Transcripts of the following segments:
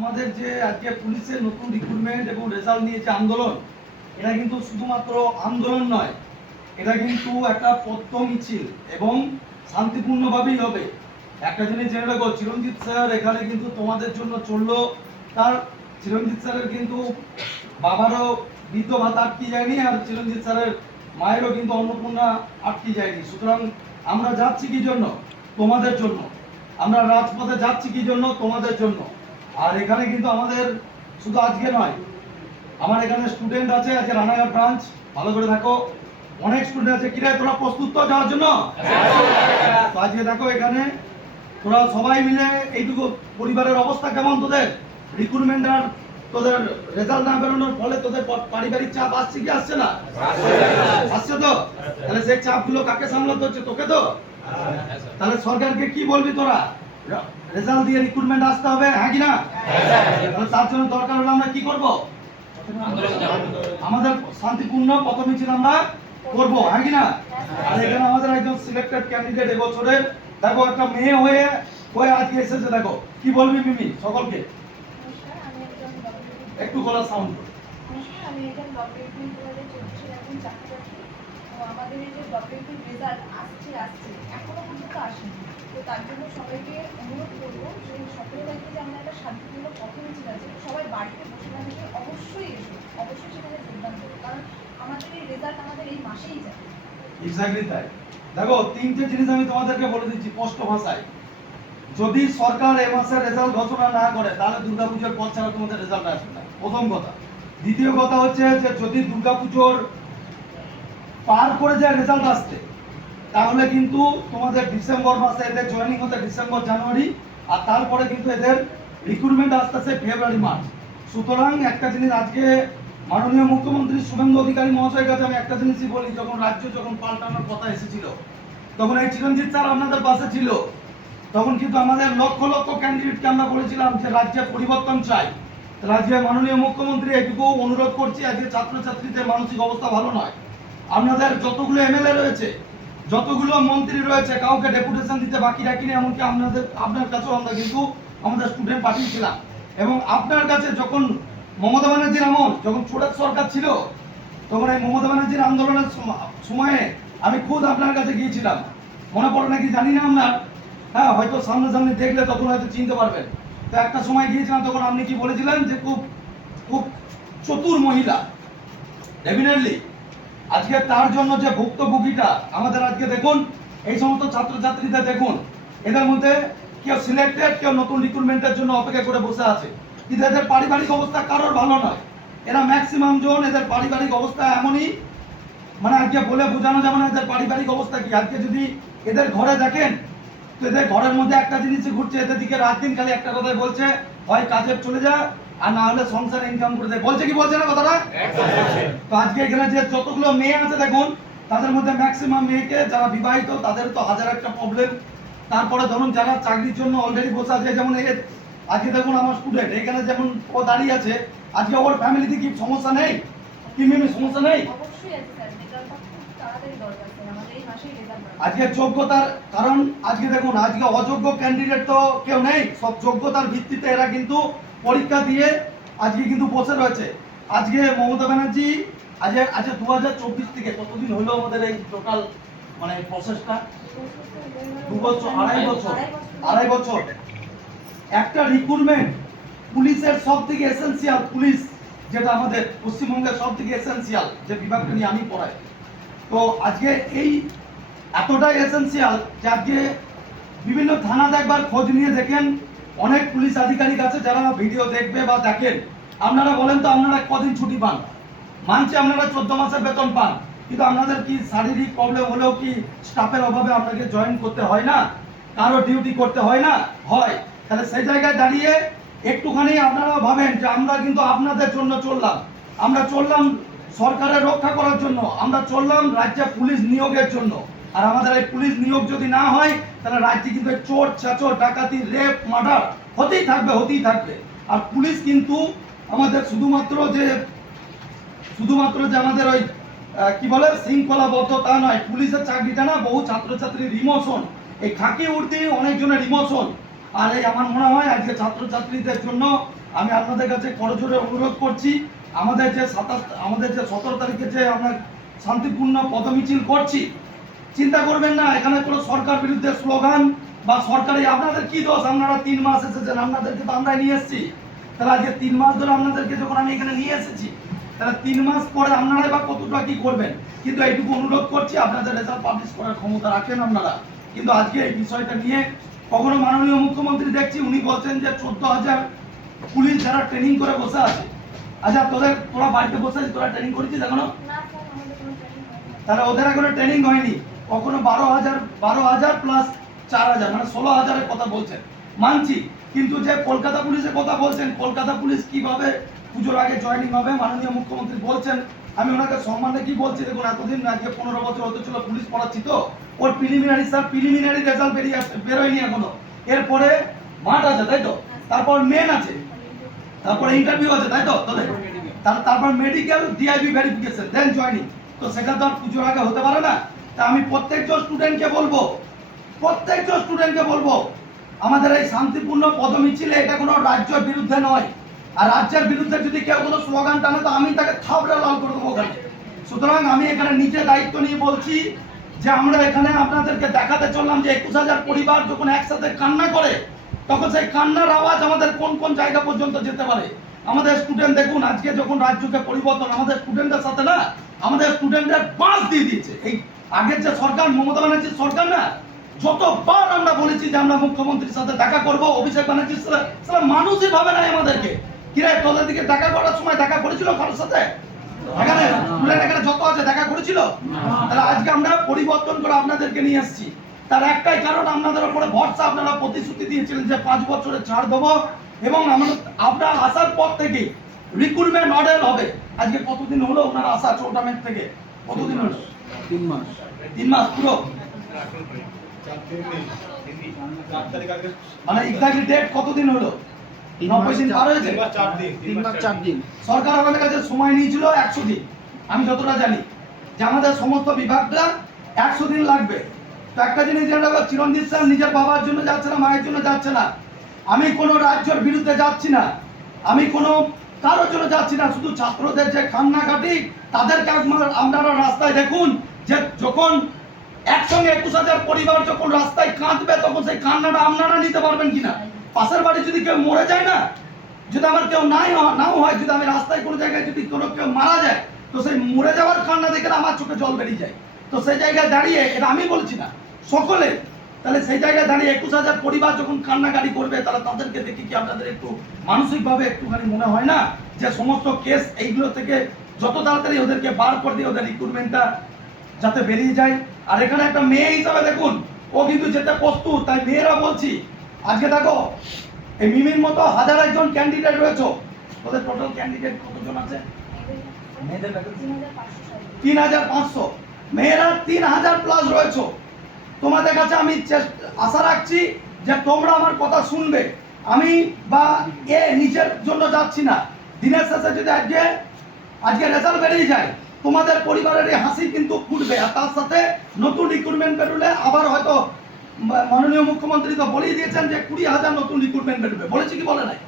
আমাদের যে আজকে পুলিশের নতুন রিক্রুটমেন্ট এবং রেজাল্ট নিয়ে যে আন্দোলন, এটা কিন্তু শুধুমাত্র আন্দোলন নয়, এটা কিন্তু একটা পথ মিছিল এবং শান্তিপূর্ণভাবেই হবে। একটা জিনিস জেনে রাখো, চিরঞ্জিত স্যার এখানে কিন্তু তোমাদের জন্য চললো। তার চিরঞ্জিত স্যারের কিন্তু বাবারও বৃদ্ধ ভাতা আটকে যায়নি, আর চিরঞ্জিত স্যারের মায়েরও কিন্তু অন্নপূর্ণা আটকে যায়নি। সুতরাং আমরা যাচ্ছি কি জন্য? তোমাদের জন্য। আমরা রাজপথে যাচ্ছি কি জন্য? তোমাদের জন্য। আর এখানে কিন্তু আমাদের শুধু আজকে নয়, আমার এখানে স্টুডেন্ট আছে, আজকে রানাঘাট ব্রাঞ্চ, ভালো করে দেখো, অনেক স্টুডেন্ট আছে। কিরে তোরা প্রস্তুত তো যাওয়ার জন্য? তো আজকে দেখো এখানে তোরা সবাই মিলে এইটুকু, পরিবারের অবস্থা কেমন তোদের? রিক্রুটমেন্ট আর তোদের রেজাল্ট না বেরোনোর ফলে তোদের পারিবারিক চাপ আসছে কি আসছে না? আসছে তো? তাহলে সেই চাপগুলো কাকে সামলাতে হচ্ছে? তোকে তো? তাহলে সরকারকে কি বলবি তোরা? রেজাল্ট দিয়ে রিক্রুটমেন্ট আসতে হবে, হ্যাঁ কি না? তাহলে তার জন্য দরকার হলে আমরা কি করব? আমাদের শান্তিপূর্ণ পথ মিছিল আমরা করব, হ্যাঁ কি না? আর এখানে আমাদের একজন সিলেক্টেড ক্যান্ডিডেট এবছরের, দেখো একটা মেয়ে হয়ে হয়ে আজকে এসেছে। দেখো কি বলবি মিমি সকলকে? একটু গলা সাউন্ড। আমি একজন ডব্লিউপি 2024 একজন ছাত্রছাত্রী। তো আমাদের এই যে ডব্লিউপি রেজাল্ট আসছে এখনো পর্যন্ত আসেনি। তো তার জন্য সবাইকে অনুরোধ করবো যে 17 তারিখে যে আমরা একটা শান্তিপূর্ণ পথ মিছিল আছে, সবাই বাড়িতে বসে না থেকে অবশ্যই এসো, অবশ্যই সেখানে যোগদান করো, কারণ আমাদের এই রেজাল্ট আমাদের এই মাসেই যাবে। এক্স্যাক্টলি তাই। দেখো তিনটে জিনিস আমি তোমাদেরকে বলে দিচ্ছি স্পষ্ট ভাষায়। যদি সরকার এ মাসের রেজাল্ট ঘোষণা না করে, তাহলে দুর্গাপুজোর পর ছাড়া তোমাদের রেজাল্ট আসবে না, প্রথম কথা। দ্বিতীয় কথা হচ্ছে যে যদি দুর্গাপুজোর পার করে যায় রেজাল্ট আসতে, তাহলে কিন্তু তোমাদের ডিসেম্বর মাসে এদের জয়েনিং হতে ডিসেম্বর জানুয়ারি, আর তারপরে কিন্তু এদের রিক্রুটমেন্ট আসতেছে ফেব্রুয়ারি মার্চ। সুতরাং একটা জিনিস আজকে মাননীয় মুখ্যমন্ত্রী শুভেন্দু অধিকারী মহাশয়ের কাছে আমি একটা জিনিসই বলি, যখন রাজ্য পাল্টানোর কথা এসেছিল, তখন এই চিরঞ্জিত স্যার আপনাদের পাশে ছিল। তখন কিন্তু আমাদের লক্ষ লক্ষ ক্যান্ডিডেটকে আমরা বলেছিলাম যে রাজ্যে পরিবর্তন চাই। রাজ্যে মাননীয় মুখ্যমন্ত্রী এটুকু অনুরোধ করছি, আজকে ছাত্রছাত্রীদের মানসিক অবস্থা ভালো নয়। আপনাদের যতগুলো এমএলএ রয়েছে, যতগুলো মন্ত্রী রয়েছে, কাউকে ডেপুটেশন দিতে বাকি রাখিনি। এমনকি আপনার কাছেও আমরা কিন্তু আমাদের স্টুডেন্ট পাঠিয়েছিলাম। এবং আপনার কাছে যখন মমতা ব্যানার্জির আমল, যখন ছোটার সরকার ছিল, তখন এই মমতা ব্যানার্জির আন্দোলনের সময়ে আমি খুদ আপনার কাছে গিয়েছিলাম। মনে পড়ে নাকি জানি না আপনার? হ্যাঁ, হয়তো সামনাসামনি দেখলে তখন হয়তো চিনতে পারবেন। তো একটা সময় গিয়েছিলাম, তখন আপনি কি বলেছিলেন যে খুব খুব চতুর মহিলা। ডেফিনেটলি আজকে তার জন্য যে ভুক্তভোগীটা আমাদের, আজকে দেখুন এই সমস্ত ছাত্রছাত্রীদের দেখুন, এদের মধ্যে কেউ সিলেক্টেড, কেউ নতুন রিক্রুটমেন্টের জন্য অপেক্ষা করে বসে আছে। কিন্তু এদের পারিবারিক অবস্থা কারোর ভালো নয়। এরা ম্যাক্সিমাম জন, এদের পারিবারিক অবস্থা এমনই, মানে আজকে বলে বোঝানো যাবে না এদের পারিবারিক অবস্থা কি। আজকে যদি এদের ঘরে দেখেন, তো এদের ঘরের মধ্যে একটা জিনিসই ঘুরছে, এদের দিকে রাত দিন খালি একটা কথাই বলছে, হয় কাজে চলে যা, আর না হলে সংসার ইনকাম করে দেয়। বলছে কি বলছে না কথাটা? তো আজকে এখানে যে যতগুলো মেয়ে আছে দেখুন, তাদের মধ্যে ম্যাক্সিমাম মেয়েকে, যারা বিবাহিত তাদের তো হাজার একটা প্রবলেম। তারপরে ধরুন যারা চাকরির জন্য অলরেডি বসে আছে, যেমন আজকে দেখুন আমার স্টুডেন্ট এখানে যেমন ও দাঁড়িয়ে আছে, আজকে ওর ফ্যামিলিতে কি সমস্যা নেই? কি মিমি সমস্যা নেই? অবশ্যই আছে স্যার, রেজাল্টটা খুব তাড়াতাড়ি দরকার স্যার, আমাদের এই মাসেই রেজাল্ট দরকার। আজকে যোগ্যতার কারণ, আজকে দেখুন আজকে অযোগ্য ক্যান্ডিডেট তো কেউ নেই, সব যোগ্যতার ভিত্তিতে এরা কিন্তু পরীক্ষা দিয়ে আজকে কিন্তু বসে রয়েছে। আজকে মমতা ব্যানার্জি আজকে 2024 থেকে কতদিন হলো আমাদের এই টোটাল মানে প্রসেসটা? 2 বছর, আড়াই বছর। একটা রিক্রুটমেন্ট পুলিশের সব থেকে এসেন্সিয়াল, পুলিশ যেটা আমাদের পশ্চিমবঙ্গের সব থেকে এসেন্সিয়াল যে বিভাগটা নিয়ে আমি পড়াই, তো আজকে এই এতটাই এসেন্সিয়াল যে আজকে বিভিন্ন থানাতে একবার খোঁজ নিয়ে দেখেন, অনেক পুলিশ আধিকারিক আছে যারা ভিডিও দেখবে বা দেখেন, আপনারা বলেন তো আপনারা কদিন ছুটি পান? মানছে আপনারা 14 মাসের বেতন পান, কিন্তু আপনাদের কি শারীরিক প্রবলেম হলেও কি স্টাফের অভাবে আপনাকে জয়েন করতে হয় না? কারো ডিউটি করতে হয় না? হয়। তাহলে সেই জায়গায় দাঁড়িয়ে একটুখানি আপনারা ভাবেন যে আমরা কিন্তু আপনাদের জন্য চললাম, আমরা চললাম সরকারের রক্ষা করার জন্য, আমরা চললাম রাজ্যে পুলিশ নিয়োগের জন্য। আর আমাদের এই পুলিশ নিয়োগ যদি না হয়, তাহলে রাজ্যে কিন্তু চোর চাচর ডাকাতি রেপ মার্ডার হতেই থাকবে। আর পুলিশ কিন্তু আমাদের শুধুমাত্র যে আমাদের ওই কি বলে শৃঙ্খলাবদ্ধ তা নয়, পুলিশের চাকরিটা না বহু ছাত্রছাত্রীর ইমোশন, এই খাকি উর্দি অনেকজনের ইমোশন। আর এই আমার মনে হয় আজকে ছাত্রছাত্রীদের জন্য আমি আপনাদের কাছে করজোরে অনুরোধ করছি, আমাদের যে 17 তারিখে যে আমরা শান্তিপূর্ণ পদমিছিল করছি, চিন্তা করবেন না এখানে কোনো সরকার বিরুদ্ধে স্লোগান বা সরকারি, আপনাদের কি দোষ? আপনারা 3 মাস এসেছেন, আপনাদেরকে তো আমরাই নিয়ে এসেছি। তাহলে আজকে 3 মাস ধরে আপনাদেরকে যখন আমি এখানে নিয়ে এসেছি, তাহলে 3 মাস পরে আপনারাই বা কতটা কি করবেন? কিন্তু এইটুকু অনুরোধ করছি, আপনাদের রেজাল্ট পাবলিশ করার ক্ষমতা রাখেন আপনারা। কিন্তু আজকে এই বিষয়টা নিয়ে কখনো মাননীয় মুখ্যমন্ত্রী দেখছি উনি বলছেন যে 14,000 পুলিশ যারা ট্রেনিং করে বসে আছে। আচ্ছা তোরা বাড়িতে বসে আছিস, তোরা ট্রেনিং করেছিস এখনো? না স্যার, আমাদের কোনো ট্রেনিং হয়নি। তাহলে ওদের এখনো ট্রেনিং হয়নি। কখনো 12,000 প্লাস 4,000 মানে 16,000-এর কথা বলছেন, মানছি। কিন্তু যে কলকাতা পুলিশের কথা বলছেন, কলকাতা পুলিশ কিভাবে পুজোর আগে জয়েনিং হবে মাননীয় মুখ্যমন্ত্রী বলছেন, আমি ওনাকে সম্মানে কি বলছি, দেখুন এতদিন আজকে 15 বছর হতে ছিল পুলিশ পড়াচ্ছি, তো ওর প্রিলিমিনারি রেজাল্ট বেরোয়নি এখনো। এরপরে মাঠ আছে, তাই তো? তারপর মেন আছে, তারপরে ইন্টারভিউ আছে, তাই তো? তারপর মেডিকেল ডিআইবি ভেরিফিকেশন, দেন জয়েনিং। তো সেটা তো আর পুজোর আগে হতে পারে না। তা আমি প্রত্যেকজন স্টুডেন্টকে বলবো আমাদের এই শান্তিপূর্ণ পদমিছিলে এটা কোনো রাজ্যের বিরুদ্ধে নয়। আর রাজ্যের বিরুদ্ধে যদি কেউ কোনো স্লোগান টানে তো আমি তাকে থাবড়ে লাল করে দেবো ওখানে। সুতরাং আমি এখানে নিজে দায়িত্ব নিয়ে বলছি যে আমরা এখানে আপনাদেরকে দেখাতে চললাম যে 21,000 পরিবার যখন একসাথে কান্না করে, তখন সেই কান্নার আওয়াজ আমাদের কোন কোন জায়গা পর্যন্ত যেতে পারে। আমাদের স্টুডেন্ট দেখুন, আজকে যখন রাজ্যকে পরিবর্তন, আমাদের স্টুডেন্টদের সাথে না, আমাদের স্টুডেন্টদের বাস দিয়ে দিয়েছে। এই আগের যে সরকার, মমতা ব্যানার্জির সরকার না, যতবার আমরা বলেছি যে আমরা মুখ্যমন্ত্রীর সাথে দেখা করব, অভিষেক ব্যানার্জির সাথে, সারা মানুষই ভাবে না আমাদেরকে। কিরে তোদের দিকে দেখা করার সময় দেখা করেছিল কারোর সাথে? এখানে স্টুডেন্ট এখানে যত আছে দেখা করেছিল? তাহলে আজকে আমরা পরিবর্তন করে আপনাদেরকে নিয়ে এসেছি। তার একটাই কারণ, আপনাদের উপরে ভরসা, আপনারা প্রতিশ্রুতি দিয়েছিলেন যে 5 বছরের ছাড় দেবো, এবং আপনারা আসার পর থেকে রিক্রুটমেন্ট অর্ডার হবে। আজকে কতদিন হলো ওনারা আসা চৌটামেট থেকে? কতদিন হলো? 3 মাস। 3 মাস পুরো, মানে এক্স্যাক্টলি ডেট কতদিন হলো? 90 দিন পার হয়েছে। 3 মাস 4 দিন। সরকার আমাদের কাছে সময় নিয়েছিল 100 দিন, আমি যতটা জানি যে আমাদের সমস্ত বিভাগটা 100 দিন লাগবে। তো একটা জিনিস জানা, চিরঞ্জিত স্যার নিজের বাবার জন্য যাচ্ছে না, মায়ের জন্য যাচ্ছে না। আমি কোনো রাজ্যের বিরুদ্ধে যাচ্ছি না, আমি কোনো কারোর জন্য যাচ্ছি না। শুধু ছাত্রদের যে কান্নাকাটি, তাদেরকে আপনারা রাস্তায় দেখুন যে যখন একসঙ্গে 21,000 পরিবার যখন রাস্তায় কাঁদবে, তখন সেই কান্নাটা আপনারা নিতে পারবেন কিনা? পাশের বাড়ি যদি কেউ মরে যায় না, যদি আমার কেউ নাও হয়, যদি আমি রাস্তায় কোনো জায়গায় যদি কোনো কেউ মারা যায়, তো সেই মরে যাওয়ার কান্না দেখে আমার চোখে জল বেরিয়ে যায়। তো সেই জায়গায় দাঁড়িয়ে, এটা আমি বলছি না, সকলে, তাহলে সেই জায়গায় দাঁড়িয়ে 21,000 পরিবার যখন কান্নাকাটি করবে, তাহলে তাদেরকে দেখে কি আপনাদের একটু মানসিকভাবে একটুখানি মনে হয় না যে সমস্ত কেস এইগুলো থেকে যত তাড়াতাড়ি ওদেরকে বার করে দিয়ে ওদের রিক্রুটমেন্টটা যাতে বেরিয়ে যায়? আর এখানে একটা মেয়ে হিসাবে দেখুন, ও কিন্তু যেতে প্রস্তুত। তাই মেয়েরা বলছি, আজকে দেখো এই মিমির মতো 1001 ক্যান্ডিডেট রয়েছে, ওদের টোটাল ক্যান্ডিডেট কতজন আছে? মেয়েদের 3,500, মেয়েরা 3,000 প্লাস রয়েছে। তোমাদের কাছে আমি আশা রাখছি যে তোমরা আমার কথা শুনবে। আমি বা নিজের জন্য যাচ্ছি না। দিনের শেষে যদি আজকে রেজাল্ট বেরিয়ে যায়, তোমাদের পরিবারের এই হাসি কিন্তু ফুটবে। আর তার সাথে নতুন রিক্রুটমেন্ট বেরোলে আবার হয়তো মাননীয় মুখ্যমন্ত্রী তো বলেই দিয়েছেন যে 20,000 নতুন রিক্রুটমেন্ট বেরোবে, বলেছে কি বলে নাই?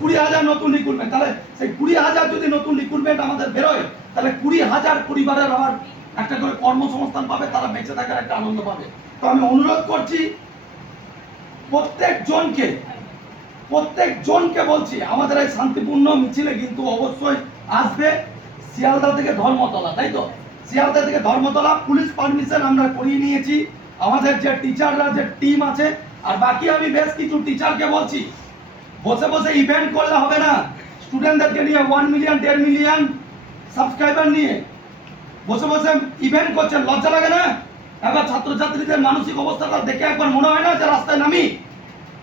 20,000 নতুন রিক্রুটমেন্ট। তাহলে সেই 20,000 যদি নতুন রিক্রুটমেন্ট আমাদের বেরোয়, তাহলে 20,000 পরিবারের আবার একটা করে কর্মসংস্থান পাবে, তারা বেঁচে থাকার একটা আনন্দ পাবে। তো আমি অনুরোধ করছি প্রত্যেকজনকে বলছি, আমাদের এই শান্তিপূর্ণ মিছিলে কিন্তু অবশ্যই আসবে শিয়ালদা থেকে ধর্মতলা, তাই তো? শিয়ালদা থেকে ধর্মতলা পুলিশ পারমিশন আমরা করিয়ে নিয়েছি। আমাদের যে টিচাররা, যে টিম আছে, আর বাকি আমি বেশ কিছু টিচারকে বলছি, বসে বসে ইভেন্ট করলে হবে না। স্টুডেন্টদেরকে নিয়ে 1 মিলিয়ন 1.5 মিলিয়ন সাবস্ক্রাইবার নিয়ে বসে বসে ইভেন্ট করছেন, লজ্জা লাগে না? একবার ছাত্রছাত্রীদের মানসিক অবস্থাটা দেখে একবার মনে হয় না যে রাস্তায় নামি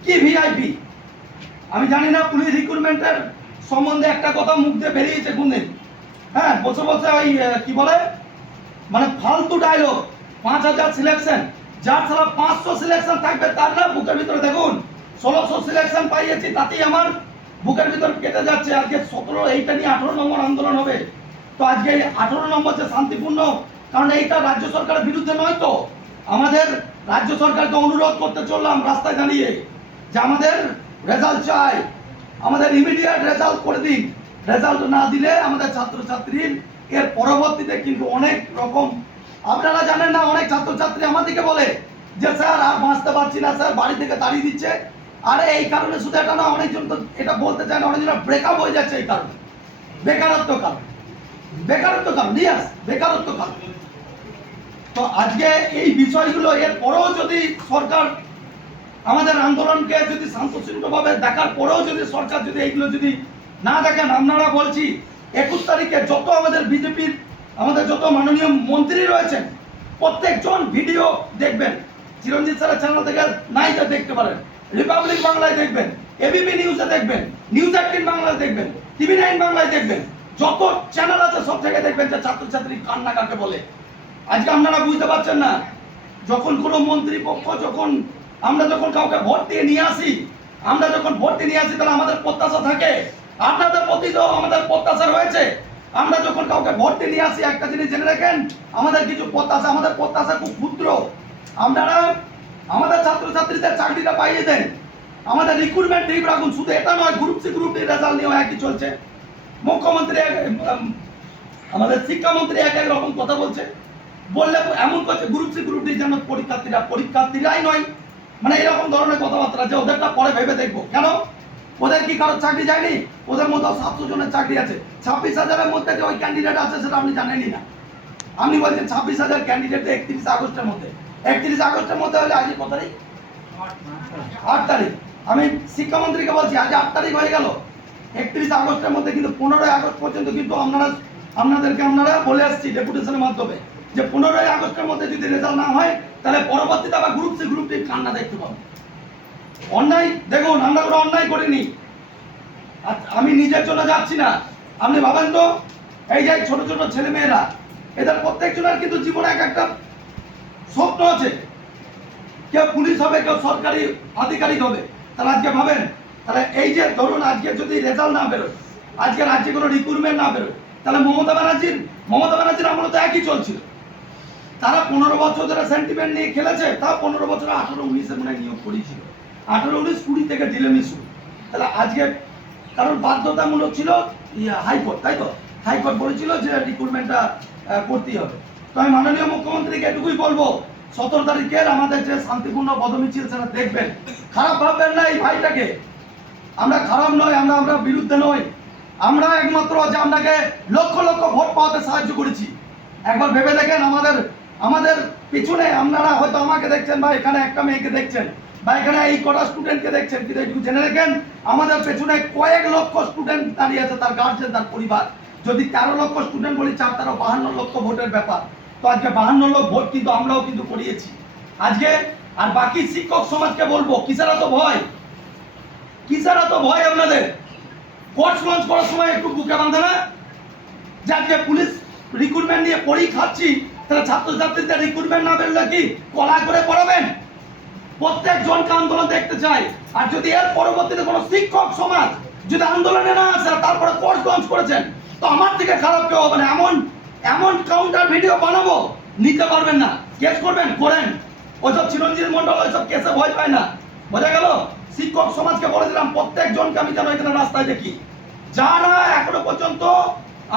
কি ভিআইপি? আমি জানি না পুলিশ রিক্রুটমেন্টের সম্বন্ধে একটা কথা মুখ দিয়ে বেরিয়েছে কোনদিন, হ্যাঁ, বসে বসে ওই কি বলে, মানে ফালতু ডায়লগ। 5,000 সিলেকশন, যার সারা 500 সিলেকশন থাকবে তার না বুকের ভিতরে দেখুন 1600 সিলেকশন পাইয়েছি, তাতেই আমার বুকের ভিতর কেটে যাচ্ছে। আজকে 17 এইটা নিয়ে 18 নম্বর আন্দোলন হবে। তো আজকে 18 নম্বর যে শান্তিপূর্ণ, কারণ এইটা রাজ্য সরকারের বিরুদ্ধে নয়। তো আমাদের রাজ্য সরকারকে অনুরোধ করতে চললাম রাস্তায় দাঁড়িয়ে যে আমাদের রেজাল্ট চাই, আমাদের ইমিডিয়েট রেজাল্ট করে দিন। রেজাল্ট না দিলে আমাদের ছাত্রছাত্রীর এর পরবর্তীতে কিন্তু অনেক রকম, আপনারা জানেন না, অনেক ছাত্রছাত্রী আমাদেরকে বলে যে স্যার আর বাঁচতে পারছি না, স্যার বাড়ি থেকে তাড়িয়ে দিচ্ছে। আরে এই কারণে শুধু এটা না, অনেকজন তো এটা বলতে চায় না, অনেকজন ব্রেকআপ হয়ে যাচ্ছে এই কারণে, বেকারত্ব কারণ, বেকারত্ব কারণ, ইয়াস বেকারত্ব কারণ। তো আজকে এই বিষয়গুলো এর পরেও যদি সরকার আমাদের আন্দোলনকে যদি শান্তশিষ্টভাবে দেখার পরেও যদি সরকার যদি এইগুলো যদি না দেখেন, আপনারা বলছি 21 তারিখে যত আমাদের বিজেপির আমাদের যত মাননীয় মন্ত্রী রয়েছেন প্রত্যেকজন ভিডিও দেখবেন, চিরঞ্জিত স্যারের চ্যানেল থেকে নাইতে দেখতে পারেন, রিপাবলিক বাংলায় দেখবেন, এবিপি নিউজে দেখবেন, নিউজ 18 বাংলায় দেখবেন, টিভি 9 বাংলায় দেখবেন, যত চ্যানেল আছে সব জায়গায় দেখবেন যে ছাত্রছাত্রী কান্না কাকে বলে। আজকে আপনারা বুঝতে পারছেন না, যখন কোনো মন্ত্রী পক্ষ যখন আমরা যখন কাউকে ভোট দিয়ে নিয়ে আসি, আমরা যখন ভোট দিয়ে নিয়ে আসি তাহলে আমাদের প্রত্যাশা থাকে, আপনাদের প্রতি তো আমাদের প্রত্যাশা রয়েছে। আমরা যখন কাউকে ভোট দিয়ে নিয়ে আসি একটা জিনিস জেনে রাখেন, আমাদের কিছু প্রত্যাশা, আমাদের প্রত্যাশা খুব ক্ষুদ্র। আপনারা আমাদের ছাত্রছাত্রীদের চাকরিটা পাইয়ে দেন, আমাদের রিক্রুটমেন্ট ঠিক রাখুন। শুধু এটা নয়, group C group D result নিয়েও একই চলছে। মুখ্যমন্ত্রী আমাদের শিক্ষামন্ত্রী এক এক রকম কথা বলছে, বললে এমন করছে গ্রুপ সি গ্রুপ ডি যেন পরীক্ষার্থীরাই নয়, মানে এরকম ধরনের কথাবার্তা যে ওদেরটা পরে ভেবে দেখবো। কেন ওদের কি কারোর চাকরি যায়নি? ওদের মধ্যে 700 জনের চাকরি আছে। 26,000-এর মধ্যে যে ওই ক্যান্ডিডেট আছে সেটা আপনি জানেনই না। আপনি বলছেন 26,000 ক্যান্ডিডেট 31 আগস্টের মধ্যে, 31 আগস্টের মধ্যে হলে আজকে কত তারিখ? 8 তারিখ। আমি শিক্ষামন্ত্রীকে বলছি আজ 8 তারিখ হয়ে গেল, 31 আগস্টের মধ্যে কিন্তু 15 আগস্ট পর্যন্ত কিন্তু আপনাদেরকে বলে আসছি ডেপুটেশনের মাধ্যমে যে 15 আগস্টের মধ্যে যদি রেজাল্ট না হয় তাহলে পরবর্তীতে আবার গ্রুপ সি গ্রুপ ডি কান্না দেখতে পাবো। অন্যায় দেখুন, আমরা কোনো অন্যায় করিনি, আমি নিজের জন্য যাচ্ছি না। আপনি ভাবেন তো, এই যে ছোট ছোট ছেলে মেয়েরা, এদের প্রত্যেকজনের কিন্তু জীবনে এক একটা স্বপ্ন আছে, কেউ পুলিশ হবে, কেউ সরকারি আধিকারিক হবে। তাহলে আজকে ভাবেন, তাহলে এই যে ধরুন আজকে যদি রেজাল্ট না বেরোয়, আজকে রাজ্যে কোনো রিক্রুটমেন্ট না বেরোয়, তাহলে মমতা ব্যানার্জির আমলে তো একই চলছিল। তারা 15 বছর ধরে সেন্টিমেন্ট নিয়ে খেলেছে, তাও 15 বছরে 18-19 মনে নিয়োগ করেছিল, 18-19-20 থেকে ডিলেমি শুরু। তাহলে আজকে কারণ বাধ্যতামূলক ছিল হাইকোর্ট, তাই তো হাইকোর্ট বলেছিল যে রিক্রুটমেন্টটা করতেই হবে। তো আমি মাননীয় মুখ্যমন্ত্রীকে এটুকুই বলবো, 17 তারিখের আমাদের যে শান্তিপূর্ণ পদমিছিল সেটা দেখবেন, খারাপ ভাববেন না এই ভাইটাকে। আমরা খারাপ নয়, আমরা বিরুদ্ধে নই, আমরা একমাত্র যে আপনাকে লক্ষ লক্ষ ভোট পাওয়াতে সাহায্য করেছি। একবার ভেবে দেখেন, আমাদের পিছনে আপনারা হয়তো আমাকে দেখছেন বা এখানে একটা মেয়েকে দেখছেন বা এখানে এই কটা স্টুডেন্টকে দেখছেন, কিন্তু একটু জেনে রাখেন আমাদের পেছনে কয়েক লক্ষ স্টুডেন্ট দাঁড়িয়ে আছে, তার গার্জেন, তার পরিবার। যদি 13 লক্ষ স্টুডেন্ট বলি, 52 লক্ষ ভোটের ব্যাপার। তো আজকে 52 লক্ষ ভোট কিন্তু আমরাও কিন্তু করিয়েছি আজকে। আর বাকি শিক্ষক সমাজকে বলবো, কিসের এত ভয়, কিসের এত ভয় আপনাদের? কোর্স লঞ্চ করার সময় একটু বুকে বাঁধে না যে আজকে পুলিশ রিক্রুটমেন্ট নিয়ে পড়েই খাচ্ছি, তাহলে ছাত্রছাত্রীদের রিক্রুটমেন্ট না বেরোলে কি কলা করে পড়াবেন? প্রত্যেকজনকে আন্দোলন দেখতে চাই। আর যদি এর পরবর্তীতে কোনো শিক্ষক সমাজ যদি আন্দোলনে না আসে, তারপরে কোর্স লঞ্চ করেছেন, তো আমার থেকে খারাপ কেউ হবে না। এমন কাউন্টার ভিডিও বানাবো, নিতে পারবেন না, কেস করবেন করেন। ওইসব চিরঞ্জিত মন্ডল ওইসব কেসে ভয় পায় না, বোঝা গেল? শিক্ষক সমাজকে বলে দিলাম, প্রত্যেকজনকে আমি যেন এখানে রাস্তায় দেখি। যারা এখনো পর্যন্ত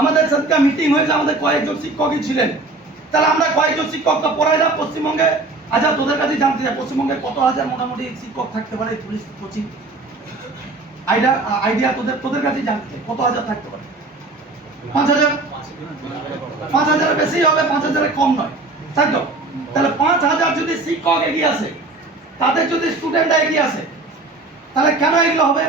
আমাদের সাথে মিটিং হয়েছে, আমাদের কয়েকজন শিক্ষকই ছিলেন, তাহলে আমরা কয়েকজন শিক্ষককে পড়াইলাম পশ্চিমবঙ্গে। আচ্ছা, তোদের কাছে জানতে চাই, পশ্চিমবঙ্গে কত হাজার মোটামুটি শিক্ষক থাকতে পারে পুলিশ কোচিং? আইডিয়া তোদের কাছে জানতে চাই, কত হাজার থাকতে পারে? 5,000? 5,000-এর বেশি হবে, 5,000-এর কম নয়, তাই তো? তাহলে 5,000 যদি শিক্ষক এগিয়ে আসে, তাদের যদি স্টুডেন্টরা এগিয়ে আসে, তাহলে কেন এগুলো হবে?